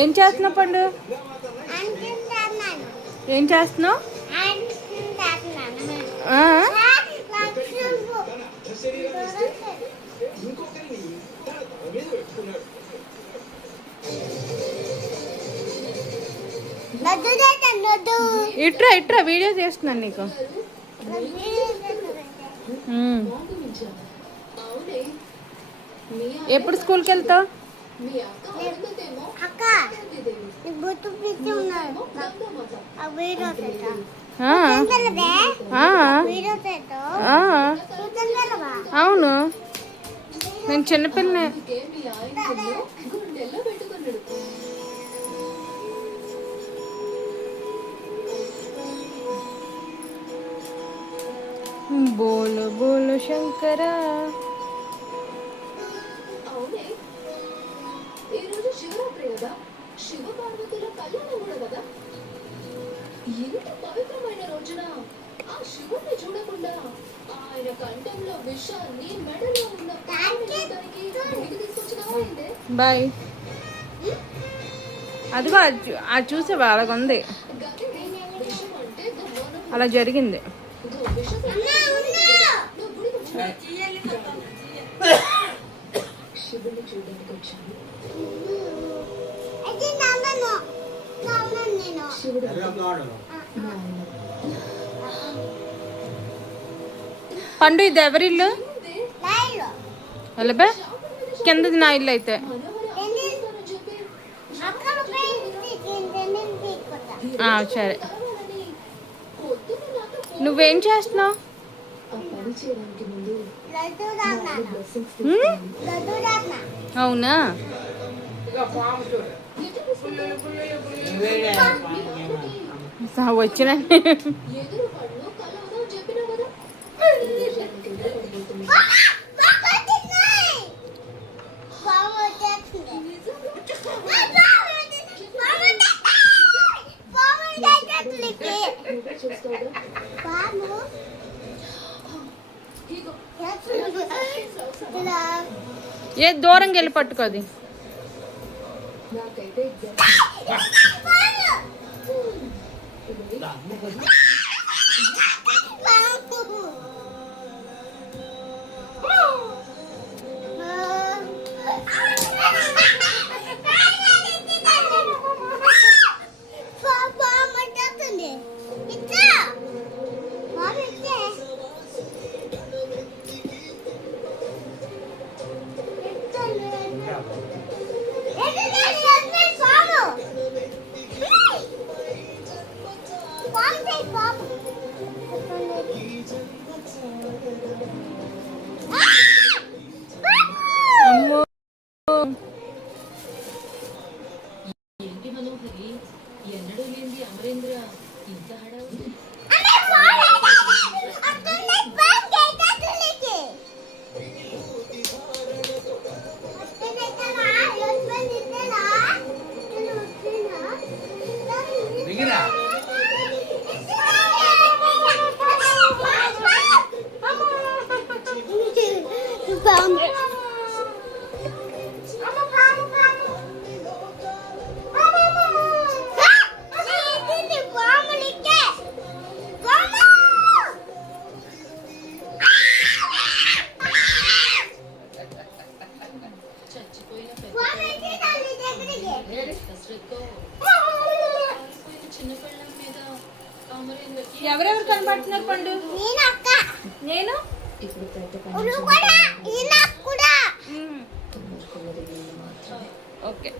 ఏం చేస్తున్నావు పండు? ఏం చేస్తున్నావు? ఇట్రా ఇట్రా వీడియో చేస్తున్నాను నీకు. ఎప్పుడు స్కూల్కి వెళ్తావు? అవును, నేను చిన్నపిల్లనే. బోలో బోలో శంకరా. అవునే, ఈరోజు శివరాత్రి కదా, శివ పార్వతుల కళ్యాణం కూడా కదా. ఇంత పవిత్రమైన రోజున ఆ శివుణ్ణి చూడకుండా ఆయన కంఠంలో విషాన్ని మెడలో ఉన్న తీసుకొచ్చినావైందే. బాయ్. అదిగో అది చూసేవా అలాగుంది, అలా జరిగింది. శివుణ్ణి చూడడానికి వచ్చాను. పండు ఇది ఎవరిల్లు? వెళ్ళబే, కిందది నా ఇల్లు అయితే. సరే, నువ్వేం చేస్తున్నావు? అవునా, వచ్చిన ఏ దూరంగా వెళ్ళి పట్టుకోది. ఏంటి మనోహరి, ఎన్నడూ లేని అమరేంద్ర ఇంత హడావుడి. ఎవరెవరు కనపడుతున్నారు పండు? నేను ఓకే.